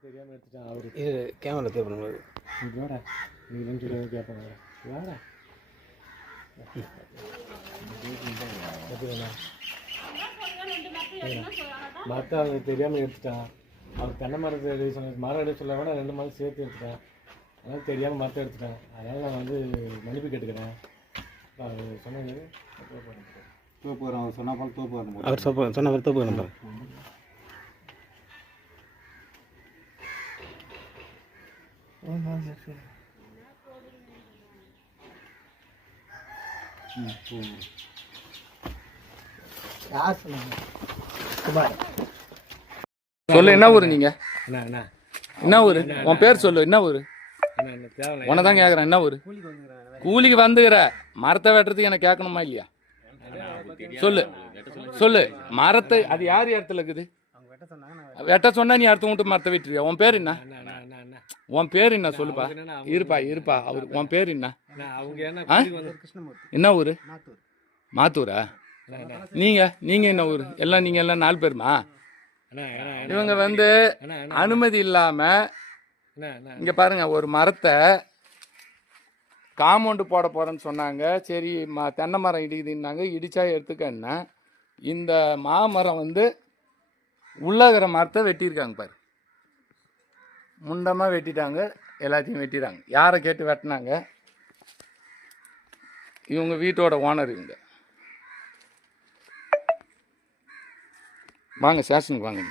தெரியாமல் எடுத்துட்டான் அவரு இது கேமரா தேவை பண்ணும்போது இது வாடா நீ இல்லைன்னு சொல்லி கேட்பாங்க வாடா மற்ற அவன் தெரியாமல் எடுத்துட்டான் அவர் தென்னை மரத்தை எடுக்க சொன்ன மரம் எடுக்க சொல்ல கூட ரெண்டு மரம் சேர்த்து எடுத்துட்டேன் அதனால் தெரியாமல் மரத்தை எடுத்துட்டேன் அதனால் நான் வந்து மன்னிப்பு கேட்டுக்கிறேன் அவர் சொன்னது தோப்பு வரும் அவர் சொன்ன போல தோப்பு வரும் அவர் சொப்ப சொன்ன மாதிரி தப்பு யார் சொன்னாங்க குமார் சொல்லு என்ன ஊரு நீங்க? அண்ணா அண்ணா. என்ன ஊரு? உன் பேர் சொல்லு என்ன ஊரு? அண்ணா என்ன தேவை உன்னை தான் கேட்குறேன் என்ன ஊரு? கூலிக்கு வந்துக்கிற. மரத்தை வெட்டுறதுக்கு எனக்கு கேட்கணுமா இல்லையா? சொல்லு. சொல்லு. மரத்தை அது யார் இடத்துல இருக்குது? வெட்ட சொன்னா நீ அடுத்த வீட்டு மரத்தை வெட்டுறியா உன் பேர் என்ன? உன் பேர் என்ன சொல்லுப்பா? இருப்பா இருப்பா. அவர் உன் பேர் என்ன? என்ன ஆ? கூலிக்கு வந்து கிருஷ்ணமூர்த்தி. என்ன ஊரு? மாத்தூர். நீங்க நீங்க என்ன ஊர்? எல்லாம் நீங்க எல்லாம் நாலு பேருமா? இவங்க வந்து அனுமதி இல்லாம இங்க பாருங்க ஒரு மரத்தை காம்பவுண்டு போட போறேன்னு சொன்னாங்க. சரி ம தென்னை மரம் இடிக்குதுன்னாங்க. இடிச்சா எடுத்துக்கன்னா இந்த மாமரம் வந்து உள்ள இருக்கிற மரத்தை வெட்டியிருக்காங்க பாரு. முண்டமாக வெட்டிட்டாங்க எல்லாத்தையும் வெட்டிட்டாங்க. யாரை கேட்டு வெட்டினாங்க? இவங்க வீட்டோட ஓனர் இவங்க. வாங்க ஸ்டேஷனுக்கு வாங்க.